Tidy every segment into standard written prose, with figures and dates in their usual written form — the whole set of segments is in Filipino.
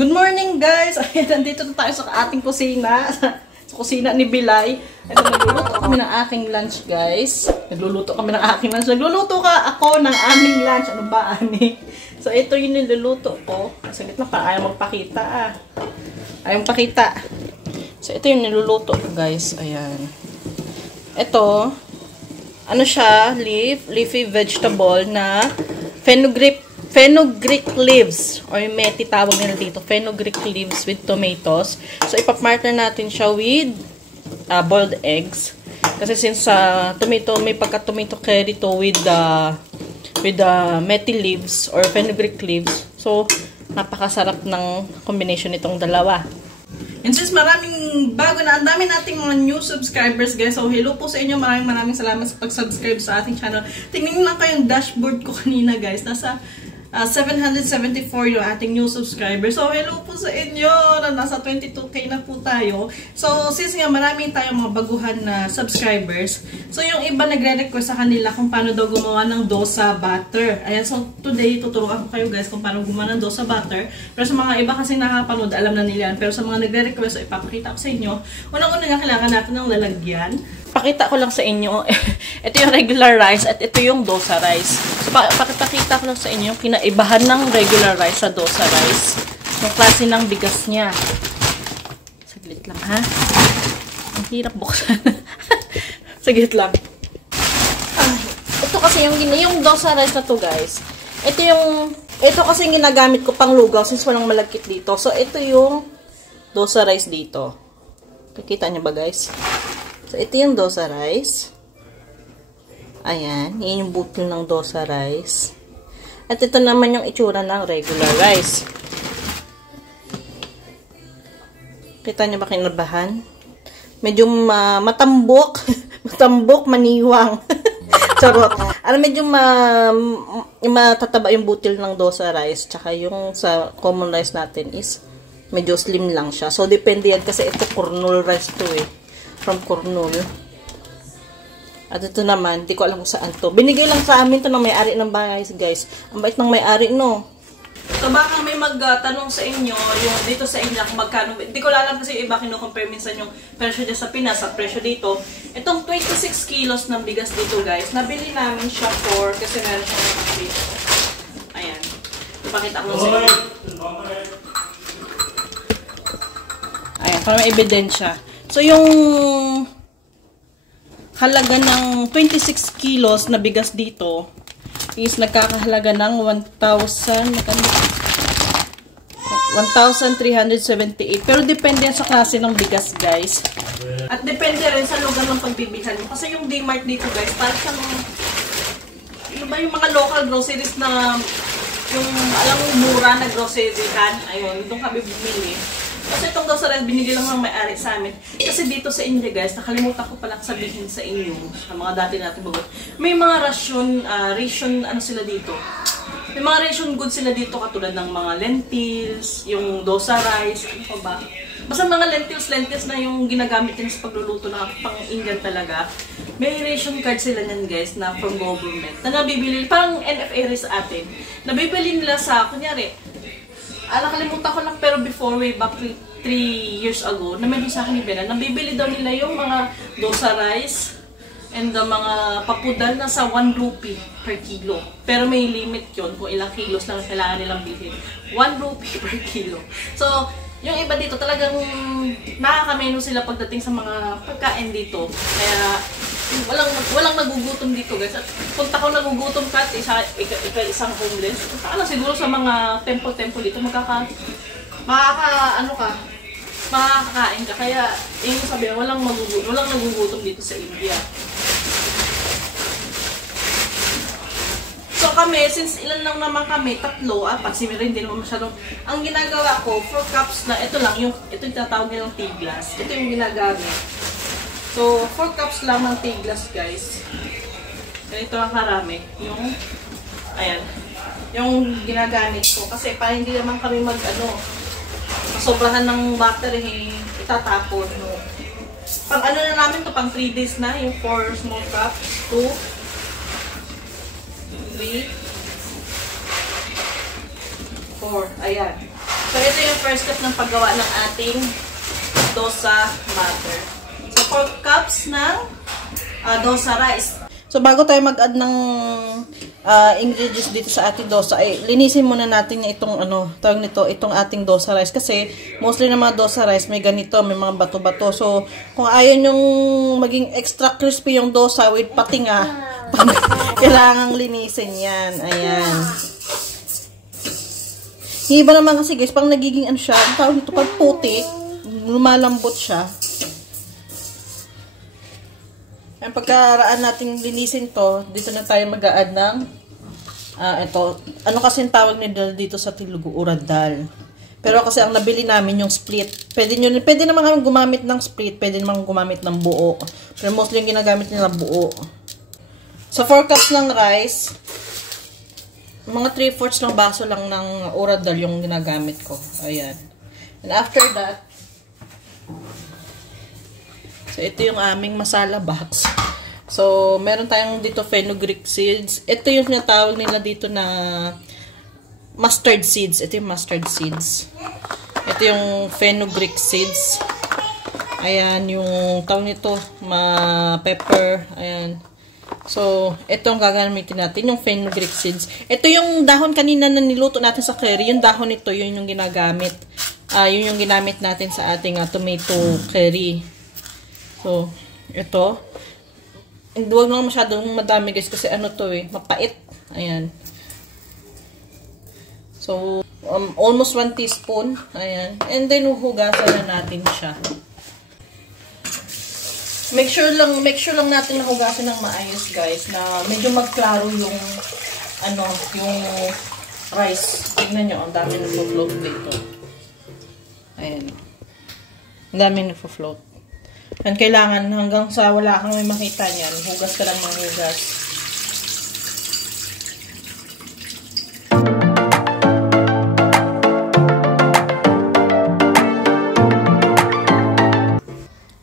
Good morning guys! Ayan, nandito na tayo sa ating kusina. Sa kusina ni Bilay. Ito, nagluluto kami ng aking lunch guys. Nagluluto ka ako ng aming lunch. Ano ba, Ani? So, ito yung niluluto ko. Saglit na pa, ayaw magpakita ah. Ayaw magpakita. So, ito yung niluluto ko guys. Ayan. Ito, ano siya? Leafy vegetable na fenugreek leaves or methi tawag nila dito, fenugreek leaves with tomatoes. So ipapartner natin siya with boiled eggs kasi since tomato, may pagka-tomato curry to with the methi leaves or fenugreek leaves. So napakasarap ng combination nitong dalawa. And since maraming bago na, ang dami nating mga new subscribers guys. So hello po sa inyo, maraming salamat sa pag-subscribe sa ating channel. Tingnan lang kayong dashboard ko kanina guys. Nasa 774 yung ating new subscribers. So, hello po sa inyo na nasa 22k na po tayo. So, since nga marami tayong mga baguhan na subscribers, so yung iba nagre-request sa kanila kung paano daw gumawa ng dosa butter. Ayan, so today tuturuan ko kayo guys kung paano gumawa ng dosa butter. Pero sa mga iba kasi nakapanood, alam na nila yan. Pero sa mga nagre-request, so ipapakita ko sa inyo. Unang-una nga kailangan natin ng lalagyan. Pakita ko lang sa inyo, ito yung regular rice at ito yung dosa rice. So, pakita ko lang sa inyo yung kinaibahan ng regular rice sa dosa rice. Yung klase ng bigas niya. Saglit lang, ha? Ang hirap buksan. Saglit lang. Ito kasi yung dosa rice na to, guys. Ito kasi yung ginagamit ko pang lugaw since walang malagkit dito. So, ito yung dosa rice dito. Kikita niyo ba, guys? So, ito yung dosa rice. Ayan. Yan yung butil ng dosa rice. At ito naman yung itsura ng regular rice. Kita nyo ba kinabahan? Medyo matambok. Matambok, maniwang. Charot. Medyo matataba yung butil ng dosa rice. Tsaka yung sa common rice natin is medyo slim lang siya. So, depende yan kasi ito Kurnool rice to eh. From Kurnool. At ito naman, hindi ko alam kung saan to. Binigay lang sa amin to ng may-ari ng bahay, guys. Ang bait ng may-ari, no? So, baka may magtanong sa inyo, yung dito sa inyo, kung magkano. Hindi ko alam kasi yung iba kinukompare minsan yung presyo dyan sa Pinas at presyo dito. Itong 26 kilos ng bigas dito, guys. Nabili namin siya for, kasi meron siya dito. Ayan. Ipakita ko sa inyo. Ayan, para may ebidensya. So, yung halaga ng 26 kilos na bigas dito is nagkakahalaga ng 1,378. Pero depende sa klase ng bigas, guys. At depende rin sa lugar ng pagbibilhan mo. Kasi yung D-Mart dito, guys, parang siyang yung mga local groceries na yung alam mo mura na grocery kan. Ayun, doon kami bumili. Kasi itong dosa rice, binigay lang ng may-ari sa amin. Kasi dito sa India, guys, nakalimutan ko pala sabihin sa inyo, sa mga dati natin bagot, may mga ration ano sila dito. May mga ration goods sila dito katulad ng mga lentils, yung dosa rice, ano pa ba? Basta mga lentils na yung ginagamit nila sa pagluluto na pang-Indian talaga. May ration card sila niyan, guys, na from government. Na nabibili, parang NFA rin sa atin. Nabibili nila sa, kunyari, nakalimutan ko lang pero before way back 3 years ago, na meron sa akin ni Bella, nabibili daw nila yung mga dosa rice and the mga papudal na sa 1 rupee per kilo. Pero may limit yun kung ilang kilos lang kailangan nilang bilhin. 1 rupee per kilo. So, yung iba dito talagang nakakamenu sila pagdating sa mga pagkain dito. Kaya walang nagugutom dito, guys. At punta ko nagugutom ka at isang homeless. Ano siguro sa mga temple dito makakakain ka. Kaya yung sabihin, walang nagugutom dito sa India. So kami, since ilan lang naman kami, 3, 4, si Mira hindi naman masyadong. Ang ginagawa ko, 4 cups na, ito yung tinatawag nilang tea glass. Ito yung ginagamit. So, 4 cups lang ng tea glass, guys. Ganito lang karami. Ayan. Yung ginagamit ko. Kasi para hindi naman kami sobrahan ng butter, itatapon. No? Pang ano na namin to, pang 3 days na, yung 4 small cups, 2, 3, 4. Ayan. So, ito yung first step ng paggawa ng ating dosa batter. So, 4 cups ng dosa rice. So, bago tayo mag-add ng ingredients dito sa ating dosa, ay linisin muna natin itong tawag nito, itong ating dosa rice. Kasi, mostly na mga dosa rice, may ganito, may mga bato-bato. So, kung ayaw nyong maging extra crispy yung dosa with patinga, kailangang linisin yan. Ayan. Yung iba naman kasi guys, pang nagiging siya, ang tawag nito, pag puti, lumalambot siya. Ang pagkaraan natin linisin to, dito na tayo mag-a-add ng, ito, kasi yung tawag nila dito sa Telugu, urad dal. Pero kasi ang nabili namin yung split. Pwede naman kami gumamit ng split, pwede naman gumamit ng buo. Pero mostly yung ginagamit nila buo. So, 4 cups ng rice, mga 3/4 ng baso lang ng urad dal yung ginagamit ko. Ayan. And after that, so ito yung aming masala box. So, meron tayong dito fenugreek seeds. Ito yung tinatawag nila dito na mustard seeds. Ito yung mustard seeds. Ito yung fenugreek seeds. Ayan, yung tawag nito, pepper. Ayan. So, ito ang gagamitin natin, yung fenugreek seeds. Ito yung dahon kanina na niluto natin sa curry. Yung dahon nito, yun yung ginagamit. Yun yung ginamit natin sa ating tomato curry. So, ito. Huwag lang masyadong madami guys kasi mapait. Ayan. So, almost 1 teaspoon. Ayan. And then, huhugasan na natin siya. Make sure lang natin na hugasan ng maayos guys, na medyo magklaro yung yung rice. Tingnan nyo, ang dami nagfo-float dito. Ayan. Ang dami nagfo-float. And kailangan hanggang sa wala kang may makita niyan, hugas ka lang ng hugas.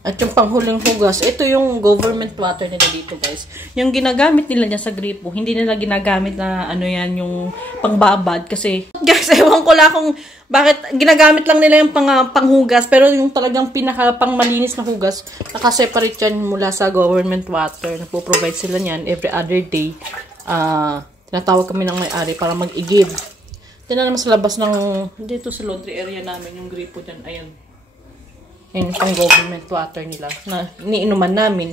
At yung panghuling hugas, ito yung government water nila dito guys. Yung ginagamit nila niya sa gripo, hindi nila ginagamit na yung pangbabad. Kasi, guys, ewan ko lang kung bakit ginagamit lang nila yung panghugas. Pero yung talagang pangmalinis na hugas, nakaseparate yan mula sa government water. Nagpo-provide sila niyan every other day. Tinatawag kami ng may-ari para mag-igib. Diyan na naman sa labas dito sa laundry area namin, yung gripo dyan. Ayan. Yung pang government water nila na iniinuman namin.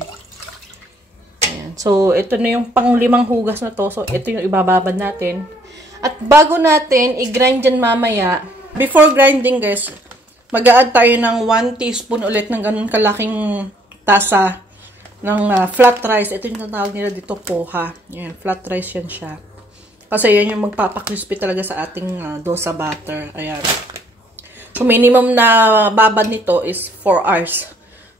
Ayan. So, ito na yung pang 5 hugas na to. So, ito yung ibababad natin. At bago natin i-grind dyan mamaya, before grinding guys, mag-a-add tayo ng 1 teaspoon ulit ng ganun kalaking tasa ng flat rice. Ito yung tinatawag nila dito poha. Ayan, flat rice yan siya. Kasi yan yung magpapakrispy talaga sa ating dosa batter. Ayan. So, minimum na babad nito is 4 hours.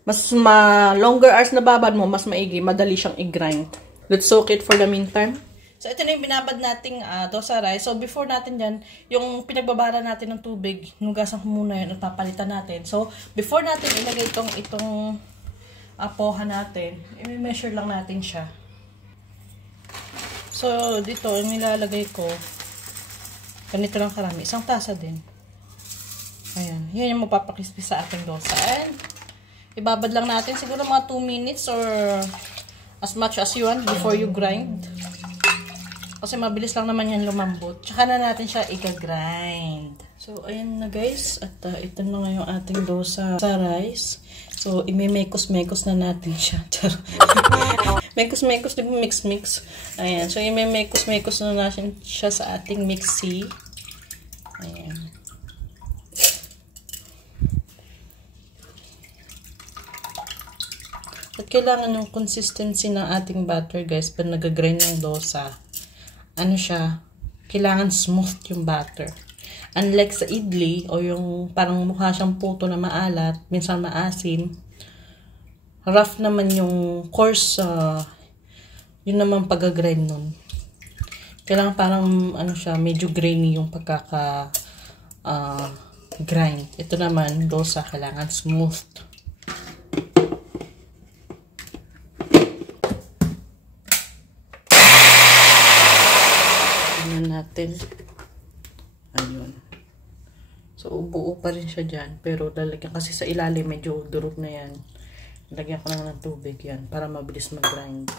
Mas longer hours na babad mo, mas maigi, madali siyang i-grind. Let's soak it for the meantime. So, ito na yung binabad nating dosa rice. So, before natin dyan, yung pinagbabara natin ng tubig, nugasan ko muna yun at papalitan natin. So, before natin ilagay itong poha natin, i-measure lang natin siya. So, dito, yung nilalagay ko, ganito lang karami. 1 tasa din. Ayan. Yan yung magpapakrispy sa ating dosa. And, ibabad lang natin siguro mga 2 minutes or as much as you want before you grind. Kasi mabilis lang naman yan lumambot. Tsaka na natin siya i-grind. So, ayan na guys. At ito na nga yung ating dosa sa rice. So, imi-mekos-mekos na natin siya. Mekos-mekos, mix-mix. Ayan. So, imi-mekos-mekos na natin siya sa ating mixie. Ayan. At kailangan yung consistency ng ating batter guys pag nag-grind ng dosa. Kailangan smooth yung batter. Unlike sa idli o yung parang mukha siyang puto na maalat, minsan maasin. Rough naman yung coarse, yun naman pag-grind nun. Kailangan parang medyo grainy yung pagkaka-grind. Ito naman, dosa, kailangan smooth. Natin. Ayun. So, buo pa rin siya dyan. Pero lalagyan kasi sa ilalim, medyo durog na yan. Lagyan ko lang ng tubig yan para mabilis mag-grind.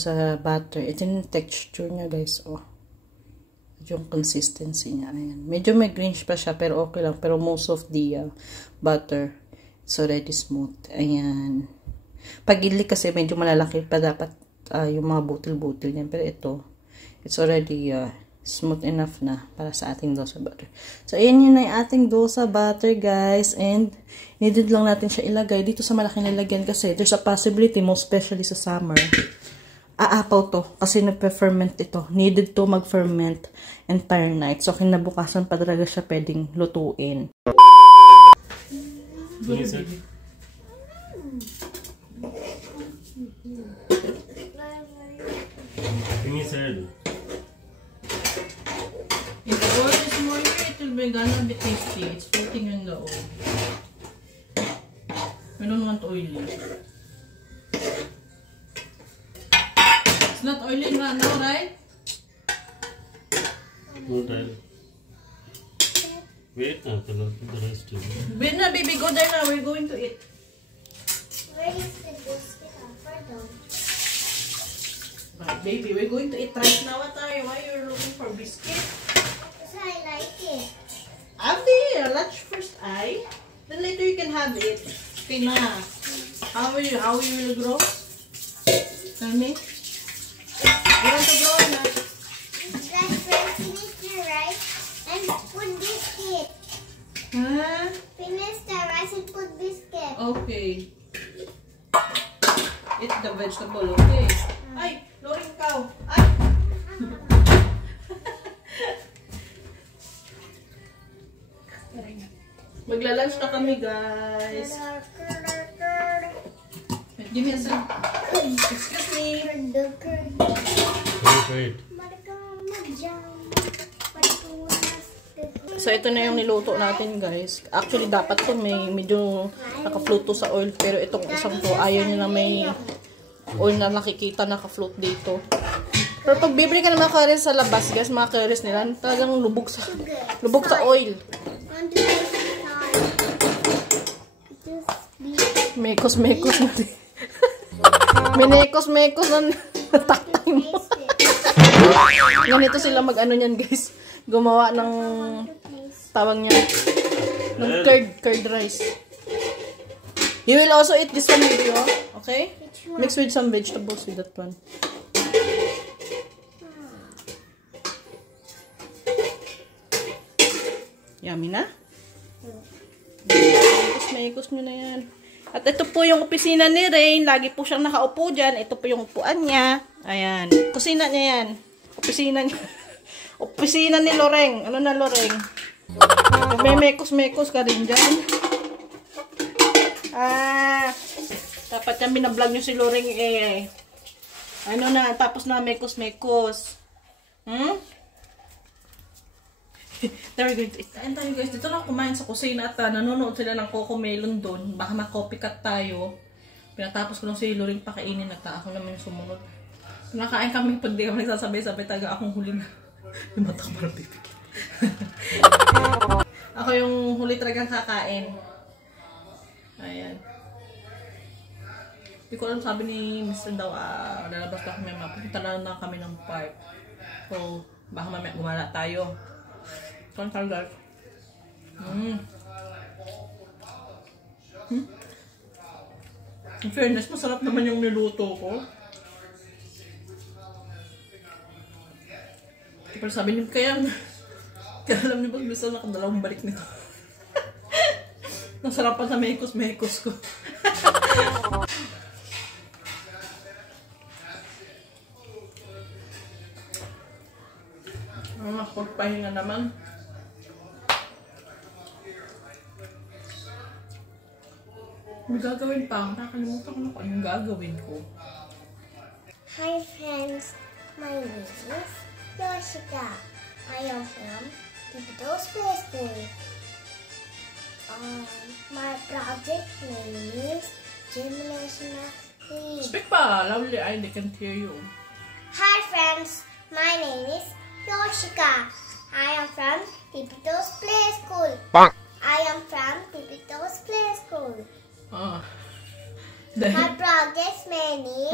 Sa butter. Ito yung texture niya, guys. Oh. Yung consistency niya. Ayan. Medyo may greenish pa siya, pero okay lang. Pero most of the butter is already smooth. Ayan. Pag idli kasi medyo malalaki pa dapat yung mga butil-butil niya. Pero ito, it's already smooth enough na para sa ating dosa butter. So, ayan yun na yung ating dosa butter, guys. And, needed lang natin siya ilagay dito sa malaking lalagyan kasi there's a possibility, most especially sa summer, aapaw to kasi nagpe-ferment ito. Needed to mag-ferment entire night. So, kinabukasan pa talaga siya pwedeng lutuin. If the oil is moist, it will be gonna be tasty. It's floating in the oil. We don't want oily. It's not oily now, right? No time. Wait now, the rest. Wait na, baby, go there now. We're going to eat. Where is the biscuit? Pardon. Right, baby, we're going to eat right now. What are you? Why are you looking for biscuit? Because I like it. Abdi, lunch first, ay. Then later you can have it. Okay na. How will you grow? Tell me. You want to grow or not? Like finish the rice and put biscuit. Huh? Finish the rice and put biscuit. Okay. Eat the vegetable, okay? Ay, loring cow. Ay! Magla-lunch na kami, guys. Give me a sip. Excuse me. Wait. So, ito na yung niluto natin, guys. Actually, dapat to may medyo naka-float to sa oil. Pero itong isang to, ayaw nyo na may oil na nakikita naka-float dito. Pero pag bibili ka ng mga curries sa labas, guys, mga curries nila, talagang lubog sa oil. Mekos-mekos na din. Minekos-mekos na taktay mo. Ganito sila mag-ano niyan, guys. Gumawa ng tawag niya ng curd rice. You will also eat this one with you, okay? Mix with some vegetables with that one. Yummy na? Mekos nyo na yan. At ito po yung opisina ni Rain. Lagi po siyang nakaupo dyan. Ito po yung upuan niya. Ayan. Kusina niya yan. Opisina niya. Opisina ni Loreng. Ano na, Loreng? May mekos-mekos ka rin dyan. Dapat yan binablog nyo si Loreng eh. Ano na, tapos na mekos-mekos. There we go. Kain tayo, guys. Dito lang kumain sa kusina at nanonood sila ng Coco Melon doon. Baka ma-copycat tayo. Pinatapos ko lang si Loreng pakainin at ako naman yung sumunod. Nakain kami pag di kami nagsasabay-sabay taga akong huli na. Yung mata ko parang pipik. Ako yung huli talagang kakain. Ayan. Hindi ko alam, sabi ni Mr. daw, lalabas na kami, mapunta na kami ng park. So, baka mamaya gumala tayo. Kontal, guys. In fairness, masarap naman yung niluto ko. Pero sabi niyo, kaya alam niyo ba, bisa nakadalawang balik nito. Nasarapan sa mekos-mekos ko. Makapagpahinga naman. May gagawin pa. Nakalimutan ko na kung anong gagawin ko. Hi friends, my name is Yoshika. I am from Pipito's Play School. My project name is Germination of Seed. Speak pa loudly, I can't hear you. Hi friends, my name is Yoshika. I am from Pipito's Play School. I am from Pipito's Play School. My project name is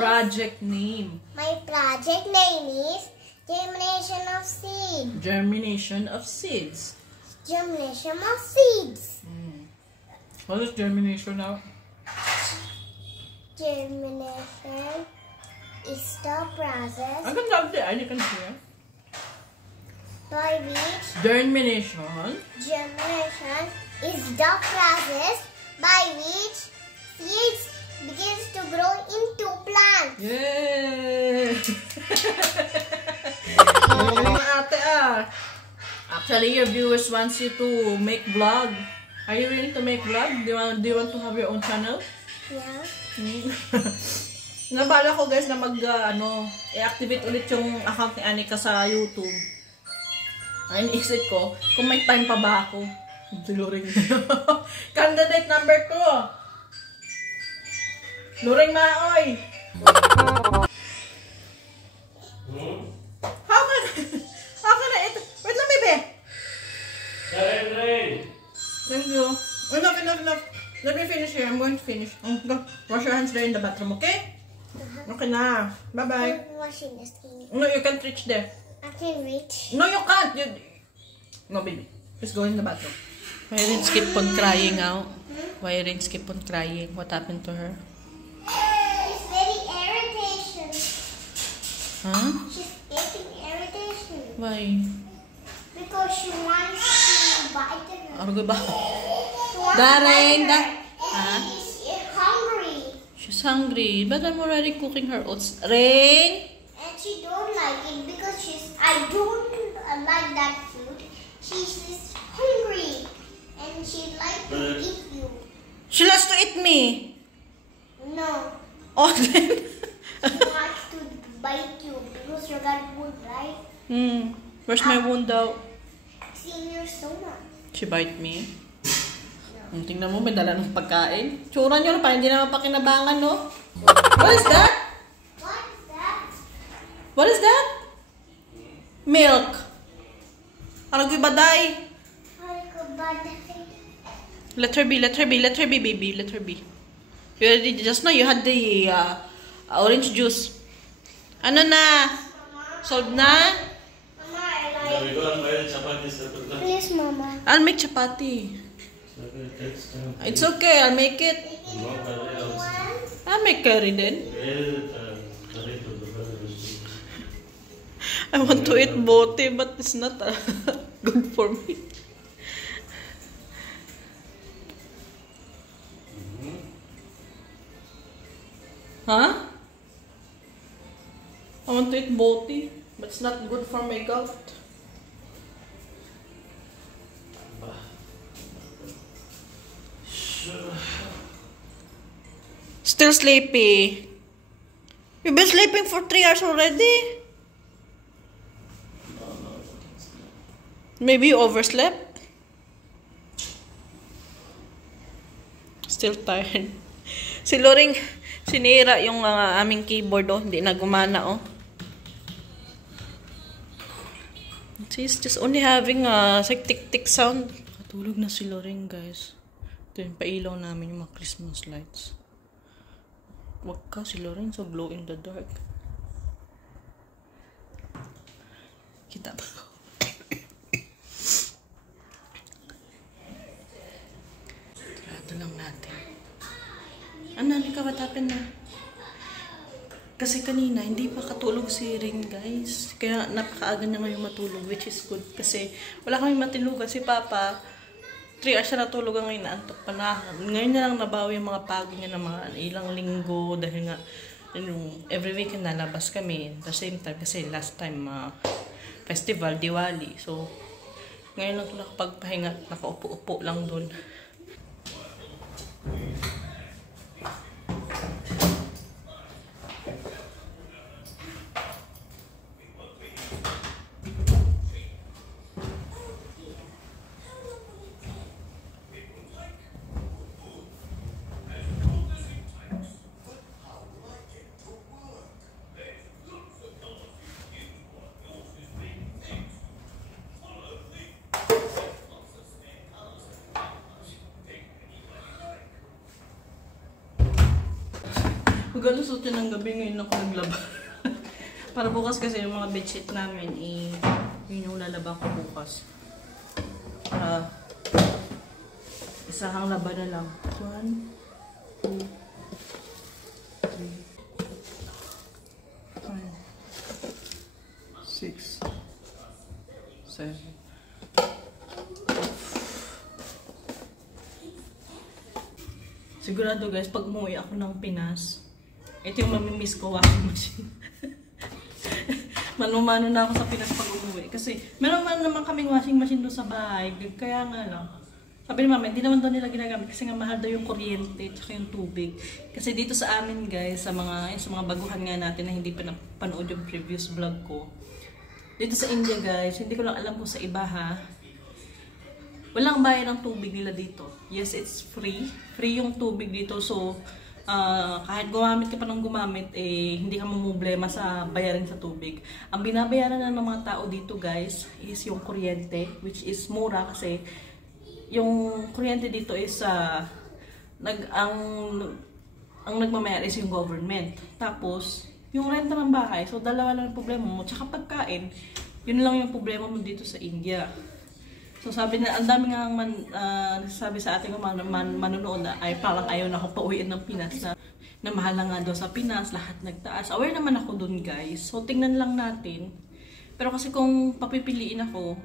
My project name is Germination of Seed. Germination of seeds. Germination of seeds. What is germination now? Germination is the process I can loudly, I can hear. by which Germination is the process by which seeds begins to grow into plants. Yay! Ate Actually, your viewers wants you to make vlog. Are you willing to make vlog? Do you want to have your own channel? Yeah. Nabala ko guys na i-activate ulit yung account ni Anika sa YouTube. Ay, iniisip ko, kung may time pa ba ako. Luring. Candidate number 2. Luring Maoy. How can I eat? Wait lang, baby. Thank you. Enough. Let me finish here. I'm going to finish. Go. Wash your hands there in the bathroom, okay? Okay na. Bye-bye. I'm washing this thing. No, you can't reach there. I can reach. No, you can't. No, baby. Just go in the bathroom. Rins keep on crying out. Why Rins keep on crying? What happened to her? It's very irritation. Huh? She's getting irritation. Why? Because she wants to bite her. Argo ba? She wants Darling, to bite her. Huh? She's hungry. She's hungry. But I'm already cooking her oats. Rain? And she don't like it because I don't like that food. She's hungry. And she likes to eat you. She loves to eat me. No. Oh, then. She wants to bite you because you got wound, right? Where's my wound out? See in your stomach. She bite me. Tingnan mo, may dala ng pagkain. Tsura nyo, parang hindi naman pakinabangan, no? What is that? What is that? What is that? Milk. Aragoy baday. Let her be, baby. Let her be. You already, just now, you had the orange juice. Ano na? Solved na? Mama, I like. Please, Mama. I'll make chapati. It's okay, I'll make it. I'll make curry then. I want to eat bote, but it's not good for me. Huh? I want to eat bote, but it's not good for my gut. Still sleepy. You've been sleeping for 3 hours already? Maybe you overslept? Still tired. Si Loring, sinira yung aming keyboard, oh. Hindi na gumana, oh. She's just only having a tick-tick sound. Katulog na si Loring, guys. Ito yung pailaw namin yung mga Christmas lights. Wag ka, si Loring, so glow in the dark. Kita ba? Ito lang natin. Ano, Nika, what happened na? Kasi kanina, hindi pa katulog si Ring, guys. Kaya napakaaga na ngayon matulog, which is good. Kasi wala kami matilugan. Si Papa, 3 hours na natulog ngayon, naantok pa na. Ngayon na lang nabawi yung mga pagod niya ng mga ilang linggo. Dahil nga, every weekend nalabas kami. At the same time, kasi last time, festival, Diwali. So, ngayon lang ito nakapagpahinga. Nakaupo-upo lang doon. Magalusutin ng gabi ngayon ako naglaba. Para bukas kasi yung mga bedsheet namin, yun yung lalaba ko bukas. Para isahang laba na lang. 1, 2, 3, 5, 6, 7. Sigurado guys, pag umuwi ako ng Pinas, ito yung mamimiss ko, washing machine. Manumano na ako sa Pinas pag umuwi. Kasi meron naman kaming washing machine doon sa bahay. Kaya nga lang. Sabi ni mama, hindi naman doon nila ginagamit kasi nga mahal daw yung kuryente at yung tubig. Kasi dito sa amin guys, sa mga baguhan nga natin na hindi pa napanood yung previous vlog ko. Dito sa India guys, hindi ko lang alam kung sa iba ha. Walang bayad ng tubig nila dito. Yes, it's free. Free yung tubig dito. So, kahit gumamit ka pa ng gumamit, hindi ka mamumblema sa bayarin sa tubig. Ang binabayaran na ng mga tao dito guys is yung kuryente, which is mura kasi yung kuryente dito is ang nagmamayar is yung government. Tapos, yung renta ng bahay, so dalawa lang yung problema mo. Tsaka pagkain, yun lang yung problema mo dito sa India. So sabi na, ang dami nga sabi sa ating manunood na ay parang ayaw na ako pauwiin ng Pinas na mahal na nga daw sa Pinas, lahat nagtaas. Aware naman ako dun guys. So tingnan lang natin. Pero kasi kung papipiliin ako,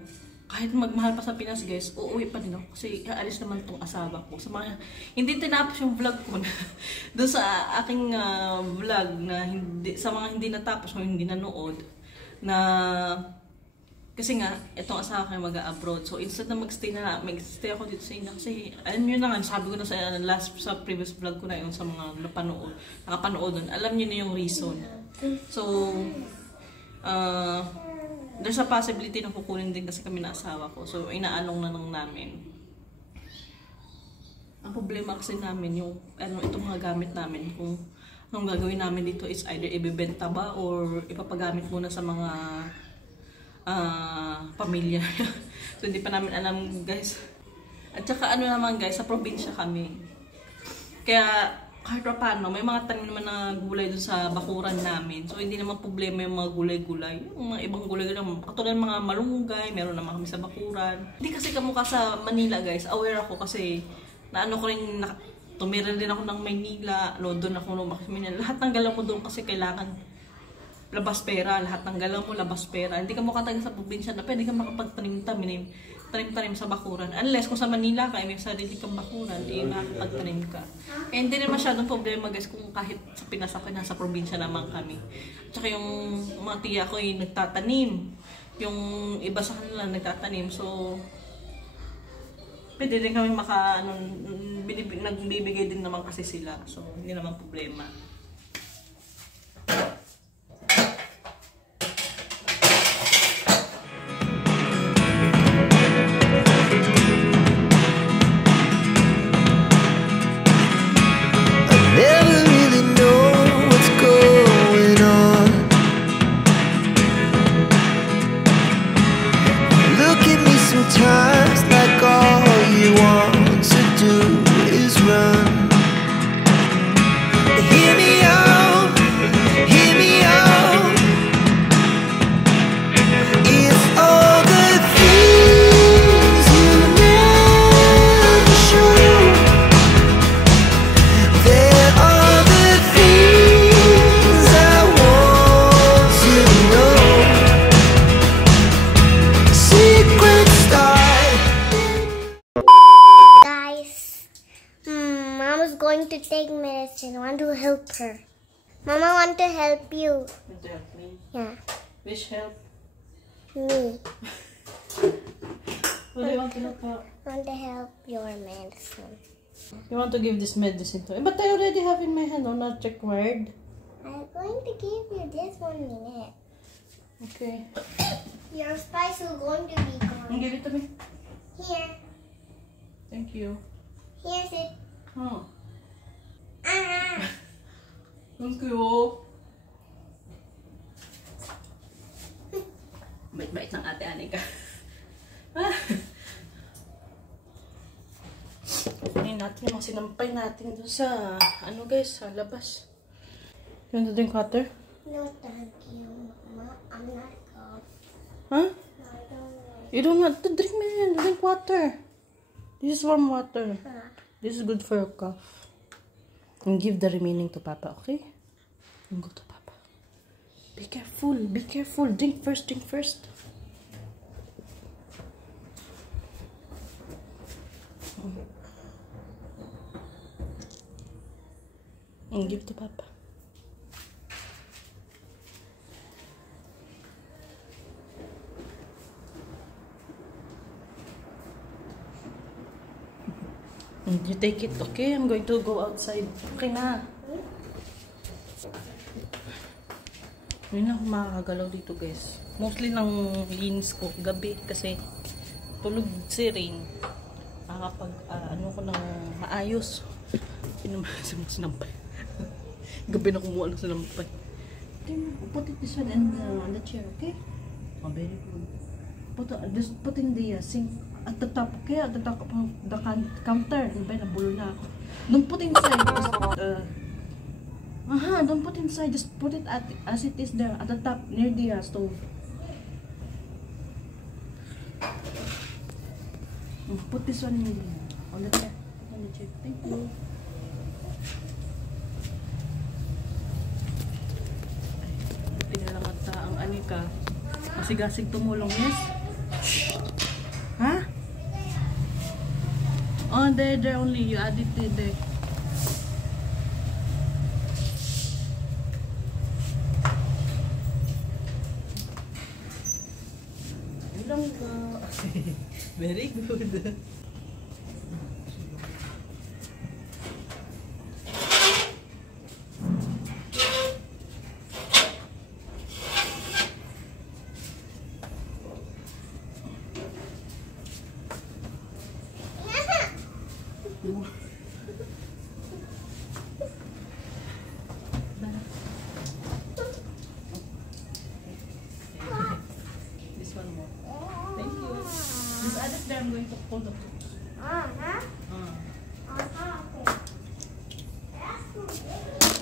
kahit magmahal pa sa Pinas guys, uuwi pa din ako. Kasi aalis naman tong asawa ko. Sa mga, hindi tinapos yung vlog ko na doon sa aking vlog na sa mga hindi natapos o hindi nanood na kasi nga, itong asawa ko mag-abroad. So, instead na mag-stay ako dito sa India. Kasi, yun na nga, sabi ko na sa previous vlog ko na yun sa mga nakapanood dun. Alam nyo na yung reason. So, there's a possibility na kukunin din kasi kami na asawa ko. So, inaalong na lang namin. Ang problema kasi namin, yung itong mga gamit namin, kung anong gagawin namin dito is either ibibenta ba or ipapagamit muna sa mga pamilya. So hindi pa namin alam guys. At saka naman guys, sa probinsya kami. Kaya kahit pa paano, may mga tanim naman na gulay dun sa bakuran namin. So hindi naman problema yung mga gulay-gulay. Yung mga ibang gulay naman, katulad ng mga malunggay, meron naman kami sa bakuran. Hindi kasi kamukha sa Manila guys. Aware ako kasi tumira din ako ng Maynila, doon ako lumakas. Lahat ng galaw ko doon kasi kailangan labas pera, lahat ng galaw mo labas pera. Hindi ka makatagal sa probinsya na pwede ka makapagtanim-tanim sa bakuran. Unless kung sa Manila ka, may sarili kang bakuran, makapagtanim ka. Kaya hindi rin masyadong problema guys kung kahit sa Pinas ako, nasa probinsya naman kami. At saka yung mga tiya ko ay nagtatanim. Yung iba sa kanila nagtatanim. So, pwede din kami nagbibigay din naman kasi sila. So, hindi naman problema. Going to take medicine. Want to help her. Mama want to help you. Want to help me? Yeah. Which help? Me. What do you want to help her? Want to help your medicine. You want to give this medicine to him? But I already have in my hand, not required. I'm going to give you this 1 minute. Okay. Your spice is going to be gone. Give it to me. Here. Thank you. Here's it. Oh. Ah. Thank you. Bait-bait ng ate Anika. Kunin natin yung mga sinampay natin doon sa, guys, sa labas. You want to drink water? No, thank you, Mama. I'm not cold. Huh? No, I don't want. You don't want to drink, man. Drink water. This is warm water. This is good for your cough. And give the remaining to Papa, okay? And go to Papa. Be careful. Be careful. Drink first. Drink first. And give to Papa. And you take it, okay? I'm going to go outside. Okay na. Hindi na ako makakagalaw dito, guys. Mostly ng linis ko gabi kasi tulog si Rain. Kapag ano ko nang maayos. Pinamasa mo sinampay. Gabi na kumuha ng sinampay. Okay, put it this one on the chair, okay? Oh, very good. Just put in the sink at the top, okay? At the top of the counter. Diba, nabulo na ako. Don't put inside. Just, don't put inside. Just put it as it is there, at the top, near the stove. Put this one on the chair. On the chair. Thank you. Ay, lang at ang anika. Masigasig tumulong, yes? Shh. Ha? Oh, there only. You add it there. Ilang ka. Very good. This one more. Thank you. Just add it there. I'm going to hold up.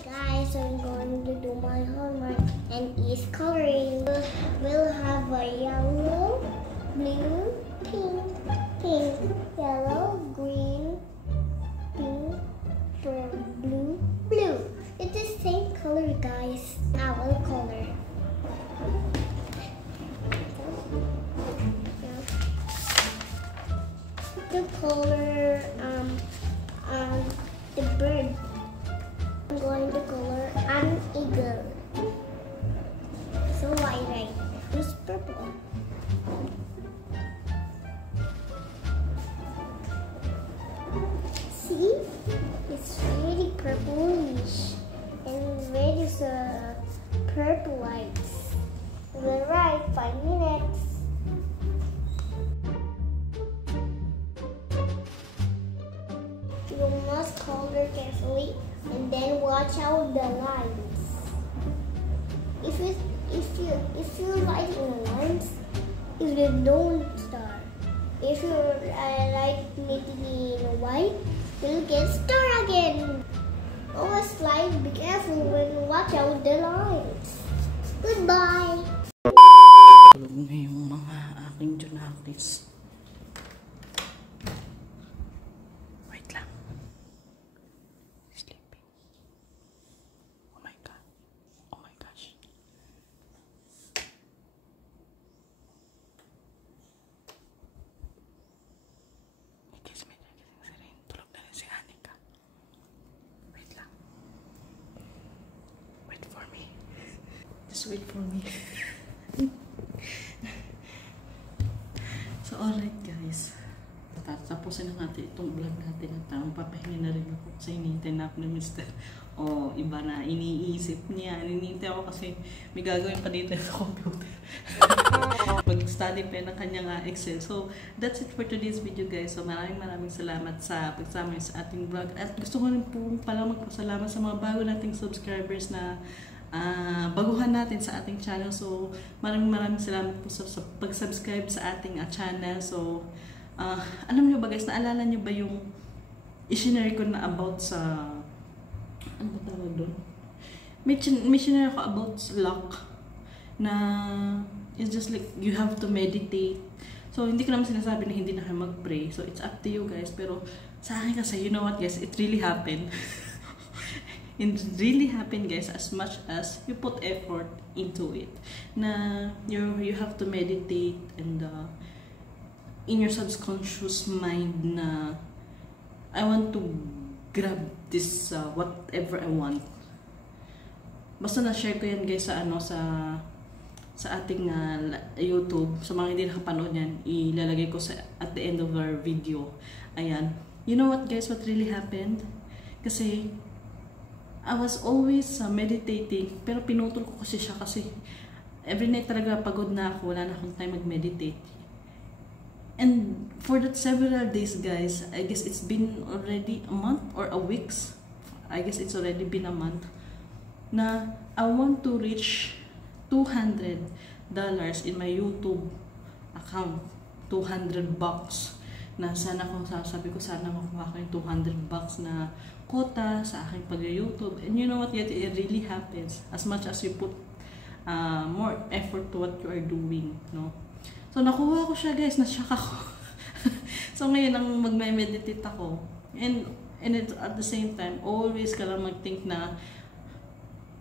Guys, I'm going to do my homework and is coloring. We'll have a yellow, blue, pink, yellow, green, pink, blue. It's the same color, guys. I will color. To color the bird. I'm going to color an eagle. So I write use purple. See? It's really purplish. And red is purple lights. We'll write 5 minutes. You must color carefully and then watch out the lines. If you write in the lines, it will don't star. If you write making in white, you'll get star again. Always write, be careful when you watch out the lines. Goodbye. Tulog na yung mga aking Junakis. Wait lang. Sleeping. Oh my God. Oh my gosh. Ikis may nagising si Rain. Tulog na rin si Anika. Wait lang. Wait for me. Just wait for me. So, alright guys. Tapusin na natin itong vlog natin at mapapahinga na rin ako kasi hinihintay na ako ng Mr. O, iba na. Iniisip niya. Hinihintay ako kasi may gagawin pa dito sa computer. Mag-study pa ng kanyang Excel. So, that's it for today's video guys. So, maraming salamat sa pagsama sa ating vlog. At gusto ko rin po pala magpasalamat sa mga bago nating subscribers na baguhan natin sa ating channel. So, maraming salamat po sa pag-subscribe sa ating channel. So, alam nyo ba guys, naalala nyo ba yung i-share ko na about sa, ano ba tawag doon? may sinare ako about luck na it's just like you have to meditate. So, hindi ko naman sinasabi na hindi na kayo mag-pray. So, it's up to you guys. Pero, sa akin kasi, you know what guys, it really happened. It really happened guys, as much as you put effort into it. Na, you have to meditate and in your subconscious mind na I want to grab this whatever I want. Basta na-share ko yan guys sa sa ating YouTube. Sa mga hindi nakapanood yan, ilalagay ko at the end of our video. Ayan. You know what guys, what really happened? Kasi, I was always meditating, pero pinutol ko kasi siya kasi every night talaga pagod na ako, wala na akong time mag-meditate. And for that several days guys, I guess it's been already a month or a weeks. I guess it's already been a month na I want to reach $200 in my YouTube account. $200 na sana sabi ko sana makuha ko yung $200 na quota sa aking pag-YouTube. And you know what, yet it really happens as much as you put more effort to what you are doing, no? So nakuha ko siya guys, na-shock ako. So ngayon ang mag-meditate ako, and at the same time always ka lang mag-think na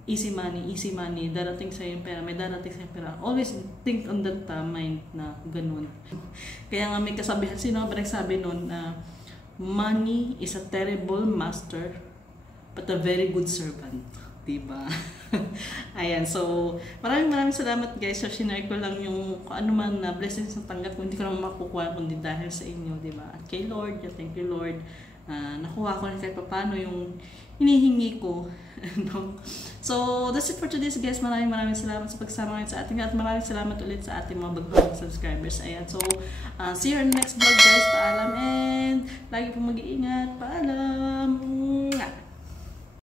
easy money, darating sa yung pera, may darating sa yung pera. Always think on that mind na ganun. Kaya nga may kasabihan, sino ba nagsabi nun na money is a terrible master but a very good servant. Diba? Ayan, so maraming salamat guys. So sinare ko lang yung kung ano man na blessings na tanggap ko, hindi ko naman makukuha kundi dahil sa inyo, diba? At kay Lord, thank you Lord. Nakuha ko na kahit paano yung hinihingi ko. No? So, that's it for today's guys. Maraming salamat sa pagsama ngayon sa ating at maraming salamat ulit sa ating mga bagong subscribers. Ayan, so, see you in the next vlog guys. Paalam and lagi po mag-iingat. Paalam!